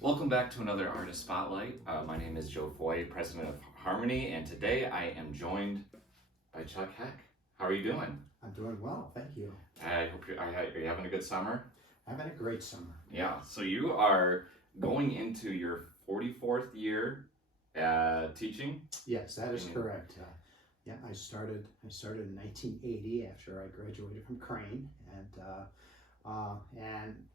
Welcome back to another Artist Spotlight. My name is Joe Foy, president of Harmony, and today I am joined by Chuck Heck. How are you doing? I'm doing well, thank you. I hope are you having a good summer? Having a great summer. Yeah. So you are going into your 44th year teaching. Yes, that is Mhm. correct. Yeah, I started in 1980 after I graduated from Crane, and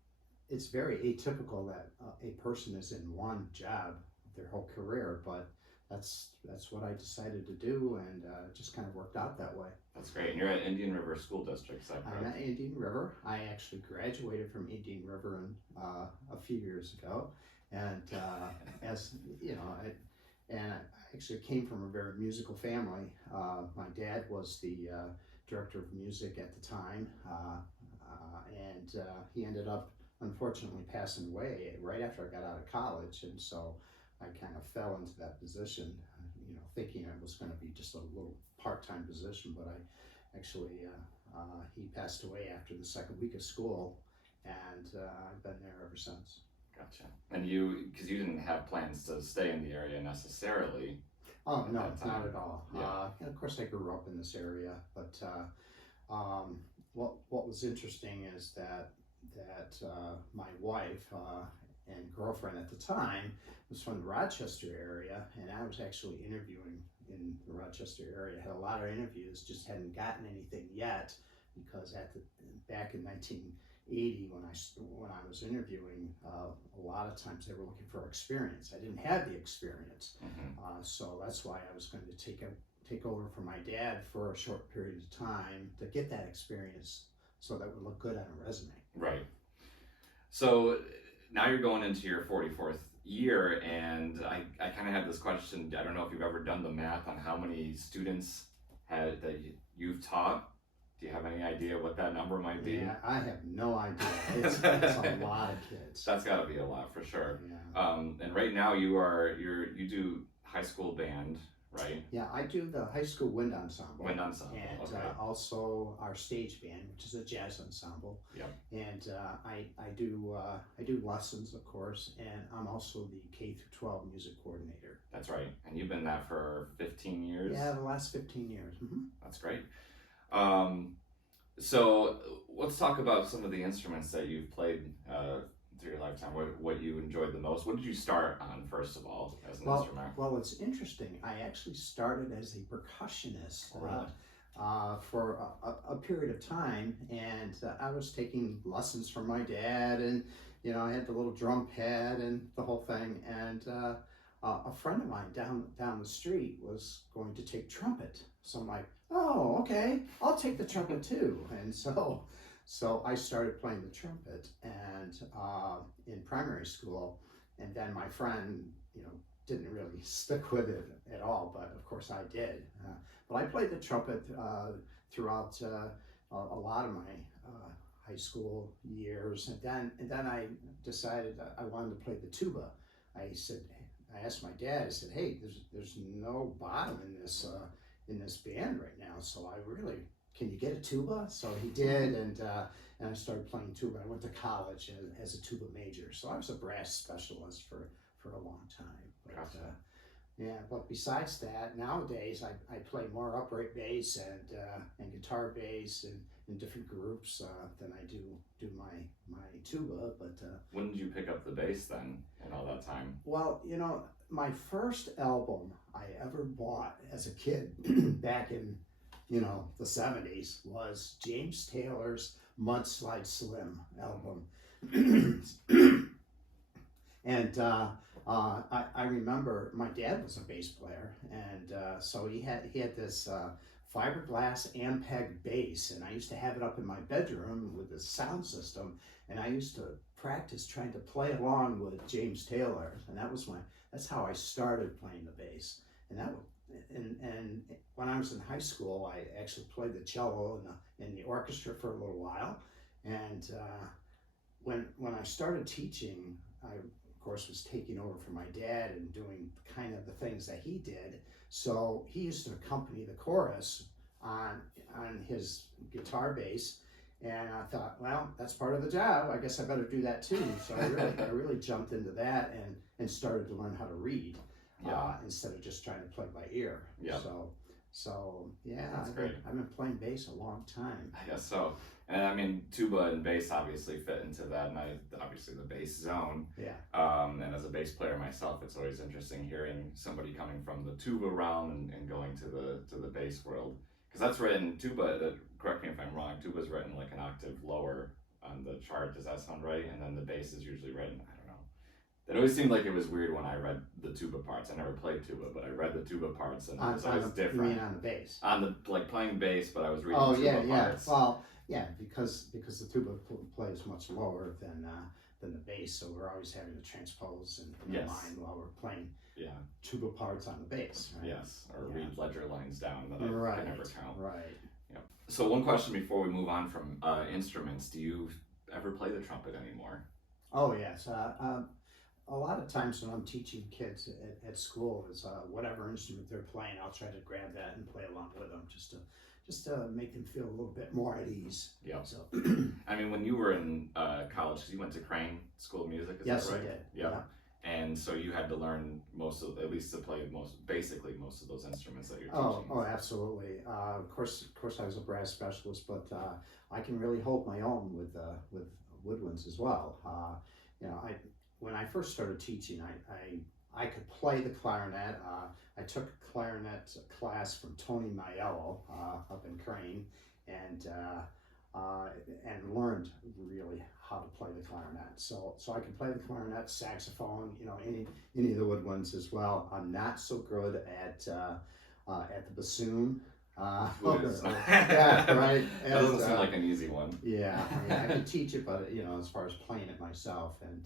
it's very atypical that a person is in one job their whole career, but that's what I decided to do, and it just kind of worked out that way. That's great. And you're at Indian River School District, is that I'm correct? at Indian River. I actually graduated from Indian River a few years ago, and as you know, I actually came from a very musical family. My dad was the director of music at the time, and he ended up unfortunately passing away right after I got out of college, and so I kind of fell into that position, thinking it was going to be just a little part-time position, but I actually he passed away after the second week of school, and I've been there ever since. Gotcha. And because you didn't have plans to stay in the area necessarily. Oh At no, that time. not at all. Yeah. And of course, I grew up in this area, but what was interesting is that my wife and girlfriend at the time was from the Rochester area, and I was actually interviewing in the Rochester area. Had a lot of interviews, just hadn't gotten anything yet because back in 1980 when I was interviewing, a lot of times they were looking for experience. I didn't have the experience, so that's why I was going to take over for my dad for a short period of time to get that experience, so that would look good on a resume. Right. So now you're going into your 44th year, and I kind of have this question. I don't know if you've ever done the math on how many students you've taught. Do you have any idea what that number might be? Yeah, I have no idea. It's a lot of kids. That's got to be a lot for sure. Yeah. And right now you do high school band, right? Yeah, I do the high school wind ensemble. Wind ensemble. And Okay. Also our stage band, which is a jazz ensemble. Yep. And I do lessons, of course, and I'm also the K through 12 music coordinator. That's right. And you've been that for 15 years? Yeah, the last 15 years. Mm-hmm. That's great. So let's talk about some of the instruments that you've played through your lifetime. What you enjoyed the most. What did you start on first of all as an instrument? Well, it's interesting. I actually started as a percussionist. Oh, really? For a period of time, and I was taking lessons from my dad, and I had the little drum pad and the whole thing, and a friend of mine down the street was going to take trumpet, so I'm like, oh, okay, I'll take the trumpet too, and so I started playing the trumpet, and in primary school, and then my friend, didn't really stick with it at all, but of course I did. But I played the trumpet throughout a lot of my high school years, and then I decided that I wanted to play the tuba. I asked my dad. I said, "Hey, there's no bottom in this band right now, so can you get a tuba?" So he did, and I started playing tuba. I went to college as a tuba major, so I was a brass specialist for a long time. But, Gotcha. yeah, but besides that, nowadays I play more upright bass and guitar bass and in different groups than I do my tuba. But When did you pick up the bass then, in all that time? well, my first album I ever bought as a kid back in the 70s was James Taylor's Mudslide Slim album. And I remember my dad was a bass player, and so he had this fiberglass Ampeg bass, and I used to have it up in my bedroom with the sound system, and I used to practice trying to play along with James Taylor, and that's how I started playing the bass. And when I was in high school, I actually played the cello in the orchestra for a little while, and when I started teaching, I of course was taking over for my dad and doing kind of the things that he did. So he used to accompany the chorus on his guitar bass, And I thought, well, that's part of the job. I guess I better do that too. So I really jumped into that and started to learn how to read, Yeah. instead of just trying to play by ear. Yeah. So yeah, That's I've great. been playing bass a long time. I guess so. And I mean, tuba and bass obviously fit into that, and obviously the bass zone. Yeah. And as a bass player myself, it's always interesting hearing somebody coming from the tuba realm and going to the bass world, because that's written tuba. Correct me if I'm wrong. Tuba is written like an octave lower on the chart. Does that sound right? And then the bass is usually written. I don't know. It always seemed like it was weird when I read the tuba parts. I never played tuba, but I read the tuba parts, and it was always different. You mean on the bass? On the like playing bass, but I was reading Oh tuba yeah, parts. Well, yeah, because the tuba plays much lower than the bass, so we're always having to transpose in Yes. the mind while we're playing Yeah. tuba parts on the bass, right? Yes. Or Yeah. read ledger lines down that I Right. can never count. Right. So one question before we move on from instruments: do you ever play the trumpet anymore? Oh yes. A lot of times when I'm teaching kids at school, is whatever instrument they're playing, I'll try to grab that and play along with them, just to make them feel a little bit more at ease. Yep. So I mean, when you were in college, 'cause you went to Crane School of Music, is yes, that I right? did. Yep. And so you had to learn at least to play basically most of those instruments that you're teaching. Oh, absolutely. Of course, I was a brass specialist, but I can really hold my own with woodwinds as well. When I first started teaching, I could play the clarinet. I took a clarinet class from Tony Maiello up in Crane, and learned really how to play the clarinet. So I can play the clarinet, saxophone, any of the woodwinds as well. I'm not so good at the bassoon. Yeah, right. That doesn't seem like an easy one. Yeah, I can teach it, but as far as playing it myself, and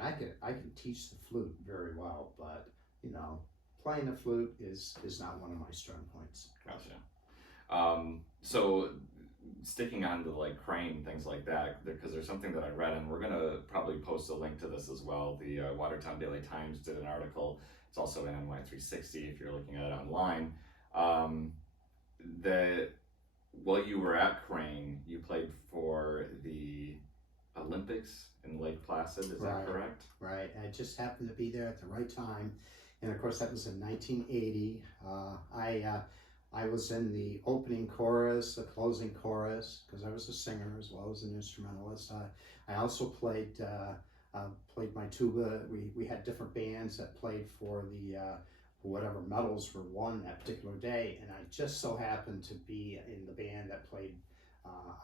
I can teach the flute very well, but playing the flute is not one of my strong points. Gotcha. So sticking on to like Crane, things like that, because there's something that I read, and we're gonna probably post a link to this as well. The Watertown Daily Times did an article. It's also in NY360 if you're looking at it online. That while you were at Crane, you played for the Olympics in Lake Placid. Is that correct? Right. I just happened to be there at the right time, and of course that was in 1980. I was in the opening chorus, the closing chorus, because I was a singer as well as an instrumentalist. I also played my tuba. We had different bands that played for the whatever medals were won that particular day, and I just so happened to be in the band that played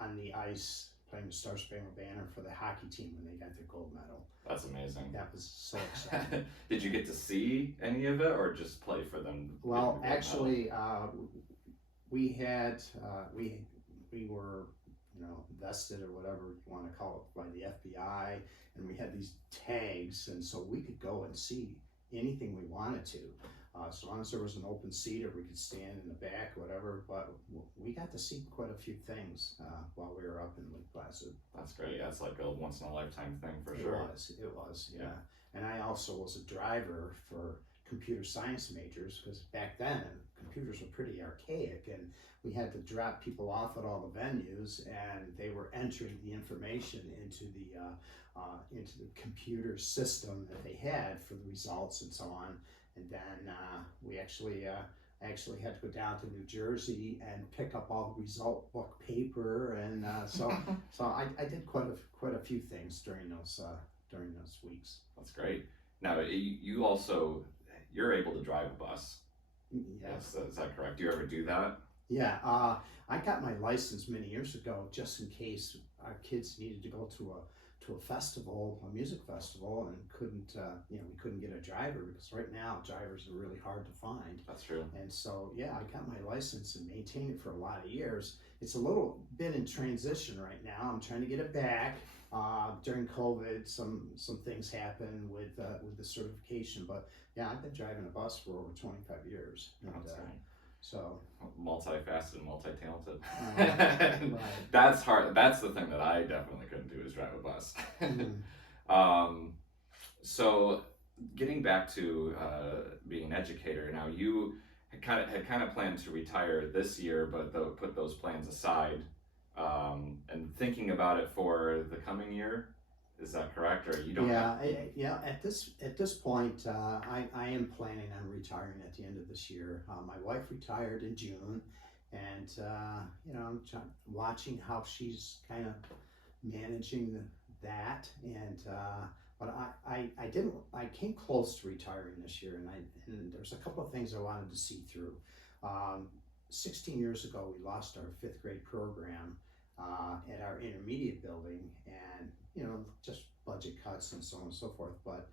on the ice, playing the Star Spangled Banner for the hockey team when they got their gold medal. That's amazing. That was so exciting. Did you get to see any of it, or just play for them? Well, actually, we had we were vested, or whatever you want to call it, by the FBI, and we had these tags, and so we could go and see anything we wanted to, as long as there was an open seat or we could stand in the back, whatever. But we got to see quite a few things while we were up in Lake Placid. That's great. That's like a once in a lifetime thing for sure. It was, yeah. And I also was a driver for computer science majors, because back then computers were pretty archaic, and we had to drop people off at all the venues, and they were entering the information into the computer system that they had for the results and so on. And then we actually had to go down to New Jersey and pick up all the result book paper, and so I did quite a few things during those weeks. That's great. Now you're able to drive a bus. Yes. Is that correct? Do you ever do that? Yeah, I got my license many years ago just in case our kids needed to go to a festival, a music festival, and we couldn't get a driver, because right now drivers are really hard to find. That's true. And so, yeah, I got my license and maintained it for a lot of years. It's a little bit in transition right now. I'm trying to get it back. During COVID, some things happened with the certification, but yeah, I've been driving a bus for over 25 years. And, so multifaceted, multi-talented. Right. That's hard. That's the thing that I definitely couldn't do, is drive a bus. So getting back to being an educator, now you had kind of planned to retire this year, but put those plans aside and thinking about it for the coming year. Is that correct, or you don't? Yeah. At this point, I am planning on retiring at the end of this year. My wife retired in June, and I'm watching how she's kind of managing that. And but I came close to retiring this year, and there's a couple of things I wanted to see through. 16 years ago, we lost our fifth grade program at our intermediate building, and just budget cuts and so on and so forth. But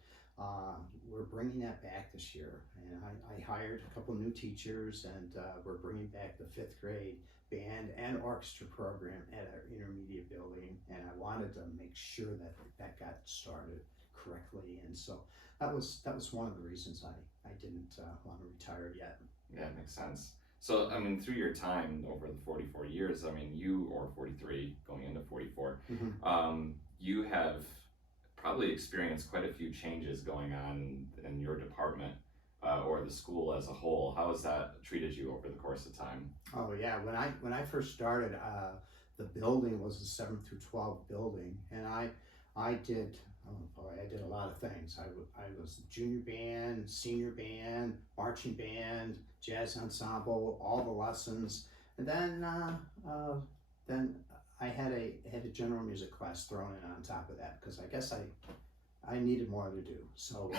we're bringing that back this year, and I hired a couple new teachers, and we're bringing back the fifth grade band and orchestra program at our intermediate building, and I wanted to make sure that got started correctly, and so that was one of the reasons I didn't want to retire yet. Yeah, it makes sense. So, I mean, through your time over the 44 years, I mean, or 43 going into 44, you have probably experienced quite a few changes going on in your department or the school as a whole. How has that treated you over the course of time? Oh yeah, when I first started, the building was a 7 through 12 building, and I did I did a lot of things. I was junior band, senior band, marching band, jazz ensemble, all the lessons, and then I had a general music class thrown in on top of that because I guess I needed more to do. So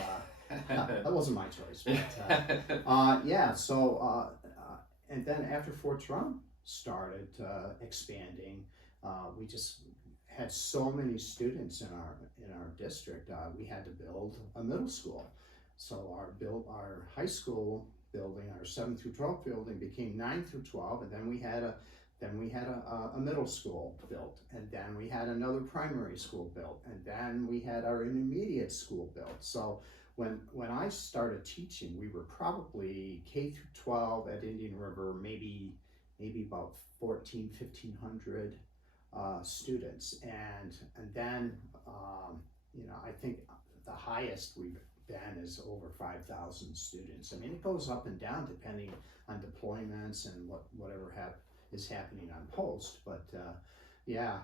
that wasn't my choice. But yeah. So and then after Fort Drum started expanding, we just had so many students in our district. We had to build a middle school. So our high school building, our 7 through 12 building, became 9 through 12, and then we had a middle school built, and then we had another primary school built, and then we had our intermediate school built. So when I started teaching, we were probably K through 12 at Indian River, maybe about 1,500 students, and then I think the highest we've been is over 5,000 students. I mean, it goes up and down depending on deployments and whatever is happening on post, but yeah,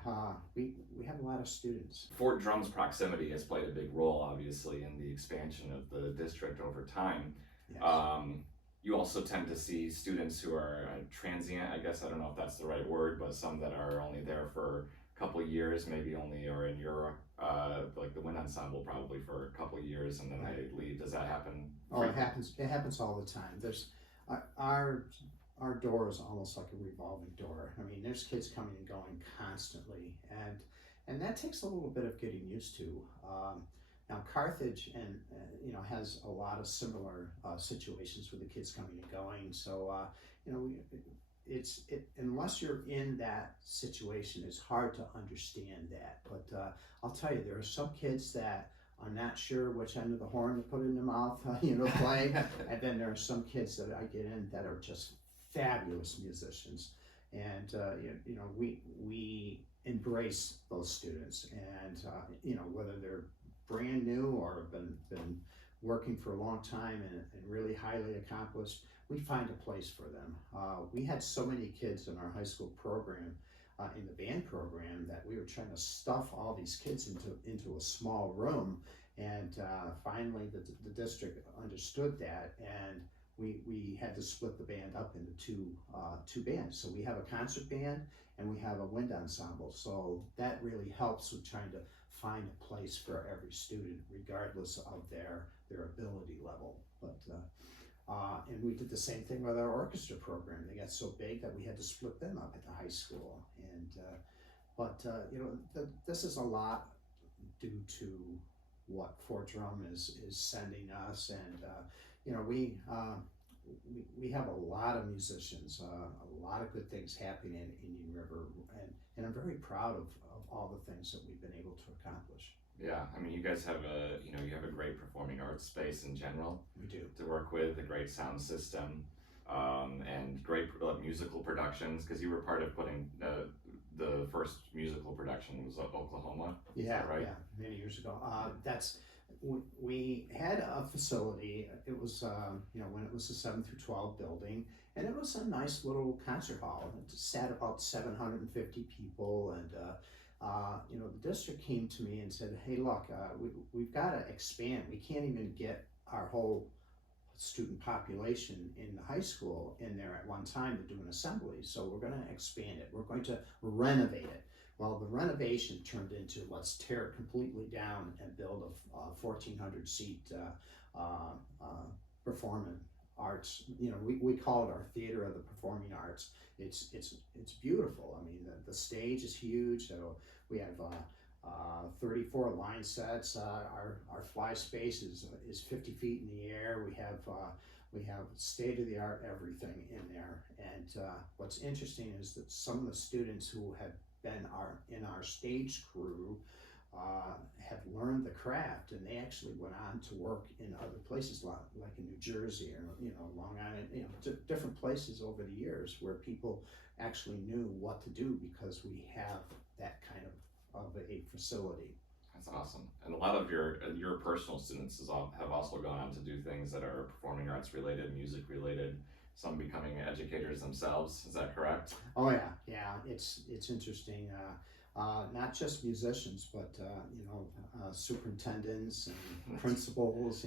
we have a lot of students. Fort Drum's proximity has played a big role, obviously, in the expansion of the district over time. Yes. You also tend to see students who are transient, I guess, I don't know if that's the right word, but some that are only there for a couple of years, maybe only are in your, like the wind ensemble probably for a couple of years, and then they leave. Does that happen? Oh, it happens all the time. There's our door is almost like a revolving door. I mean, there's kids coming and going constantly, and that takes a little bit of getting used to. Now Carthage and has a lot of similar situations with the kids coming and going. So unless you're in that situation, it's hard to understand that. But I'll tell you, there are some kids that are not sure which end of the horn to put in their mouth, play, and then there are some kids that I get in that are just fabulous musicians, and we embrace those students, and whether they're brand new or been working for a long time and really highly accomplished, we find a place for them. We had so many kids in our high school program, in the band program, that we were trying to stuff all these kids into a small room, and finally the district understood that, and we had to split the band up into two bands. So we have a concert band and we have a wind ensemble. So that really helps with trying to find a place for every student, regardless of their ability level. But and we did the same thing with our orchestra program. They got so big that we had to split them up at the high school. And this is a lot due to what Fort Drum is sending us, and we have a lot of musicians, a lot of good things happening in Indian River, and I'm very proud of all the things that we've been able to accomplish. Yeah, I mean, you guys have you have a great performing arts space in general. We do. To work with, a great sound system, and great musical productions, because you were part of putting the first musical production was Oklahoma. Yeah, right? Yeah, many years ago. we had a facility. It was, when it was a 7 through 12 building, and it was a nice little concert hall. It sat about 750 people, and the district came to me and said, "Hey, look, we've got to expand. We can't even get our whole student population in the high school in there at one time to do an assembly. So we're going to expand it. We're going to renovate it." Well, the renovation turned into, let's tear it completely down and build a 1,400 seat performing arts. We call it our theater of the performing arts. It's beautiful. I mean, the stage is huge. So we have 34 line sets. Our fly space is 50 feet in the air. We have state of the art everything in there. And what's interesting is that some of the students who have been in our stage crew have learned the craft, and they actually went on to work in other places like in New Jersey or Long Island, different places over the years where people actually knew what to do because we have that kind of a facility. That's awesome. And a lot of your personal students have also gone on to do things that are performing arts related, music related, some becoming educators themselves. Is that correct? Oh yeah. It's interesting. Not just musicians, but superintendents and principals.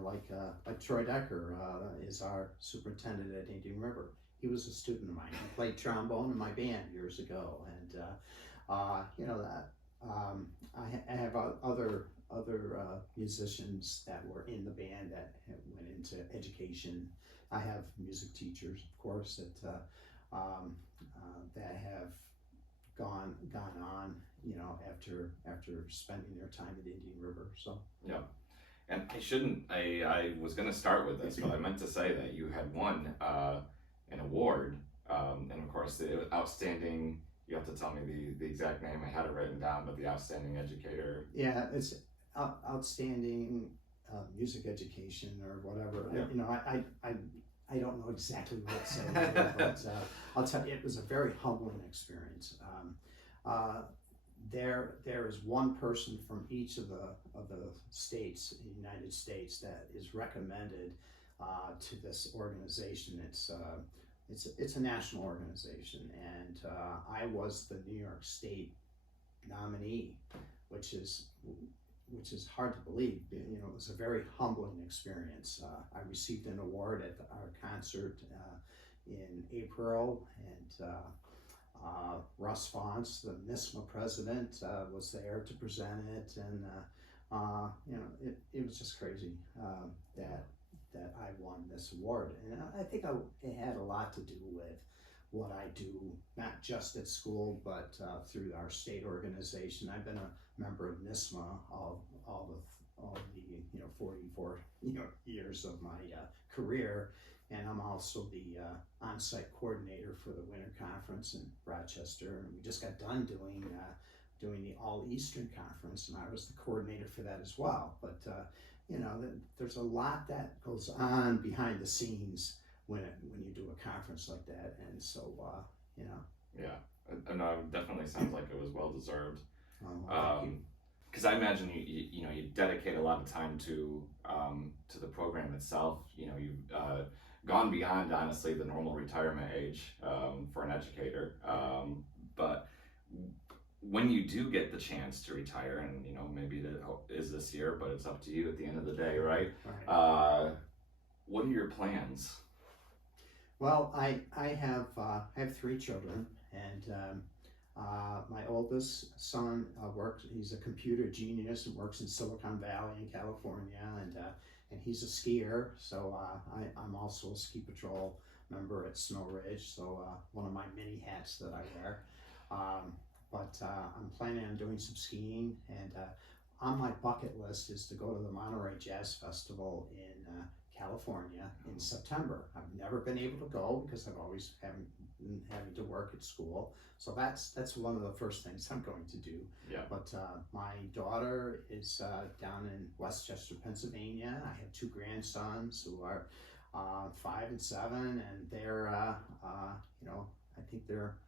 Like Troy Decker is our superintendent at Indian River. He was a student of mine. He played trombone in my band years ago, and I have other musicians that were in the band that went into education. I have music teachers, of course, that have gone on, after spending their time at Indian River. So yeah. And I was going to start with this, but I meant to say that you had won an award, and of course the outstanding. You have to tell me the exact name. I had it written down, but the outstanding educator. Yeah, it's outstanding music education or whatever. Yeah. I don't know exactly what it says, but I'll tell you, it was a very humbling experience. There is one person from each of the states in the United States that is recommended to this organization. It's a national organization, and I was the New York State nominee, which is hard to believe. It was a very humbling experience. I received an award at our concert in April, and Russ Fonce, the NISMA president, was there to present it, and it was just crazy that I won this award. And I think it had a lot to do with what I do, not just at school, but through our state organization. I've been a member of NISMA all the 44 years of my career, and I'm also the on-site coordinator for the Winter Conference in Rochester. And we just got done doing the All Eastern Conference, and I was the coordinator for that as well. But there's a lot that goes on behind the scenes when you do a conference like that, and so Yeah, no, it definitely sounds like it was well deserved. thank you. Because I imagine you dedicate a lot of time to the program itself. You've gone beyond, honestly, the normal retirement age for an educator. But when you do get the chance to retire, and maybe it is this year, but it's up to you at the end of the day, right? Right. What are your plans? Well, I have 3 children, and my oldest son works. He's a computer genius and works in Silicon Valley in California, and he's a skier. So I'm also a ski patrol member at Snow Ridge. So one of my many hats that I wear. But I'm planning on doing some skiing, and on my bucket list is to go to the Monterey Jazz Festival in California in September. I've never been able to go because I've always been having to work at school. So that's one of the first things I'm going to do. Yeah. But my daughter is down in Westchester, Pennsylvania. I have 2 grandsons who are 5 and 7, and they're I think they're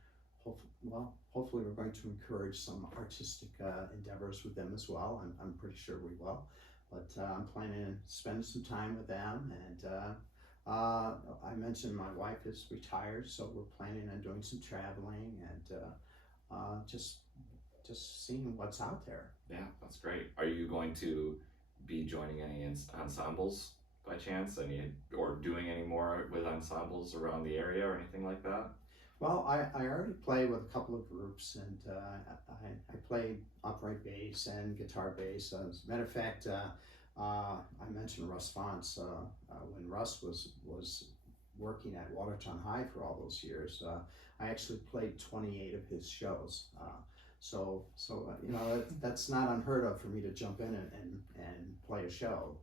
hopefully we're going to encourage some artistic endeavors with them as well. I'm pretty sure we will. But I'm planning to spend some time with them. And I mentioned my wife is retired, so we're planning on doing some traveling and just seeing what's out there. Yeah, that's great. Are you going to be joining any ensembles by chance? Or doing any more with ensembles around the area or anything like that? Well, I already play with a couple of groups, and I play upright bass and guitar bass. As a matter of fact, I mentioned Russ Fonts. When Russ was working at Watertown High for all those years, I actually played 28 of his shows. So that's not unheard of for me to jump in and play a show.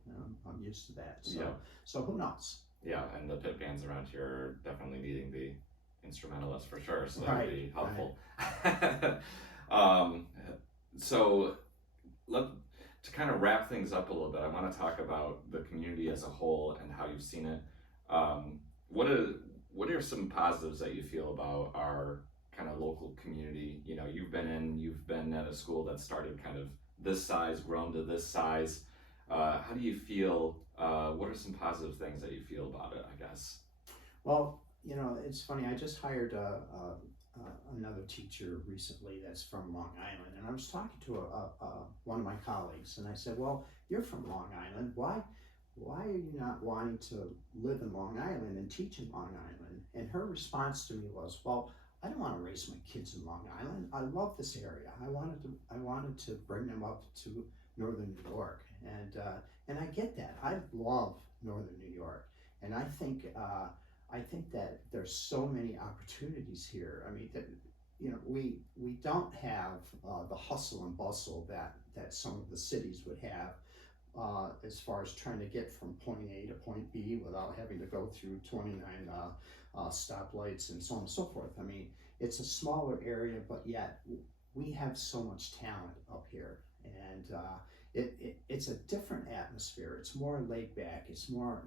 I'm used to that. So Yeah. so who knows? Yeah, and the pit bands around here are definitely needing the instrumentalist for sure, so that Right, would be helpful. So to kind of wrap things up a little bit, I want to talk about the community as a whole and how you've seen it. What are some positives that you feel about our kind of local community? You know, you've been at a school that started kind of this size, grown to this size. How do you feel? What are some positive things that you feel about it, I guess? Well, it's funny. I just hired another teacher recently that's from Long Island, and I was talking to one of my colleagues, and I said, "Well, you're from Long Island. Why are you not wanting to live in Long Island and teach in Long Island?" And her response to me was, "Well, I don't want to raise my kids in Long Island. I love this area. I wanted to bring them up to Northern New York, and I get that. I love Northern New York, and I think that there's so many opportunities here. I mean, that we don't have the hustle and bustle that some of the cities would have, as far as trying to get from point A to point B without having to go through 29 stoplights and so on and so forth. I mean, it's a smaller area, but yet we have so much talent up here, and it's a different atmosphere. It's more laid back. It's more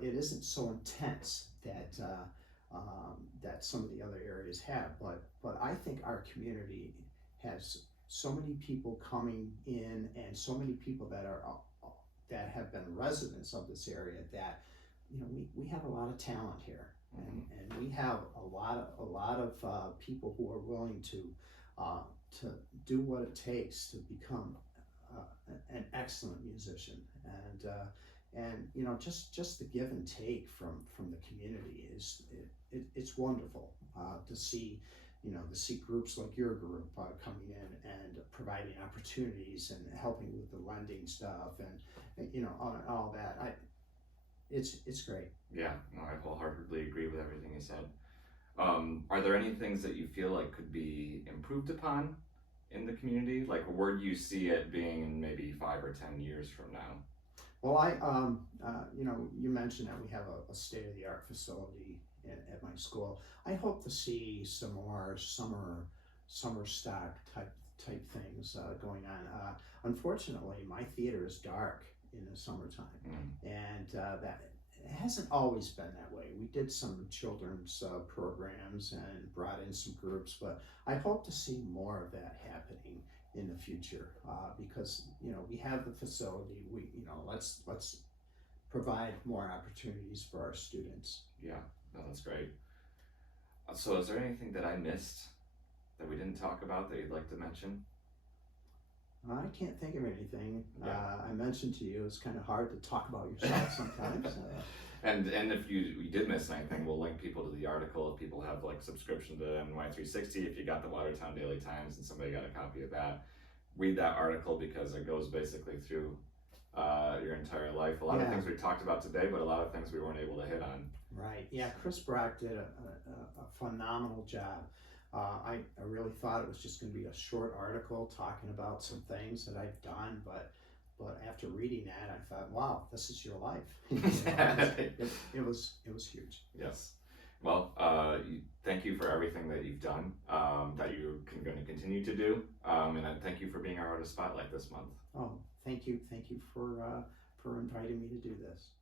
it isn't so intense that some of the other areas have. But I think our community has so many people coming in, and so many people that have been residents of this area, that we have a lot of talent here, and we have a lot of people who are willing to do what it takes to become an excellent musician, and just the give and take from the community it's wonderful to see. To see groups like your group coming in and providing opportunities and helping with the lending stuff and all that. It's great. Yeah, no, I wholeheartedly agree with everything you said. Are there any things that you feel like could be improved upon in the community? Like, where do you see it being in maybe 5 or 10 years from now? Well, you mentioned that we have a state-of-the-art facility at my school. I hope to see some more summer stock type things going on. Unfortunately, my theater is dark in the summertime, and that it hasn't always been that way. We did some children's programs and brought in some groups, but I hope to see more of that happening in the future, because we have the facility. Let's provide more opportunities for our students. Yeah, no, that's great. So is there anything that I missed that we didn't talk about that you'd like to mention? I can't think of anything. Yeah. I mentioned to you, it's kind of hard to talk about yourself sometimes. And if you did miss anything, we'll link people to the article. If people have like subscription to NY360, if you got the Watertown Daily Times and somebody got a copy of that, read that article, because it goes basically through your entire life. A lot of things we talked about today, but a lot of things we weren't able to hit on. Right. Yeah. Chris Brock did a phenomenal job. I really thought it was just going to be a short article talking about some things that I've done, but after reading that, I thought, wow, this is your life. It was huge. Yes. Well, thank you for everything that you've done, that you're going to continue to do, and thank you for being our Artist Spotlight this month. Oh, thank you for inviting me to do this.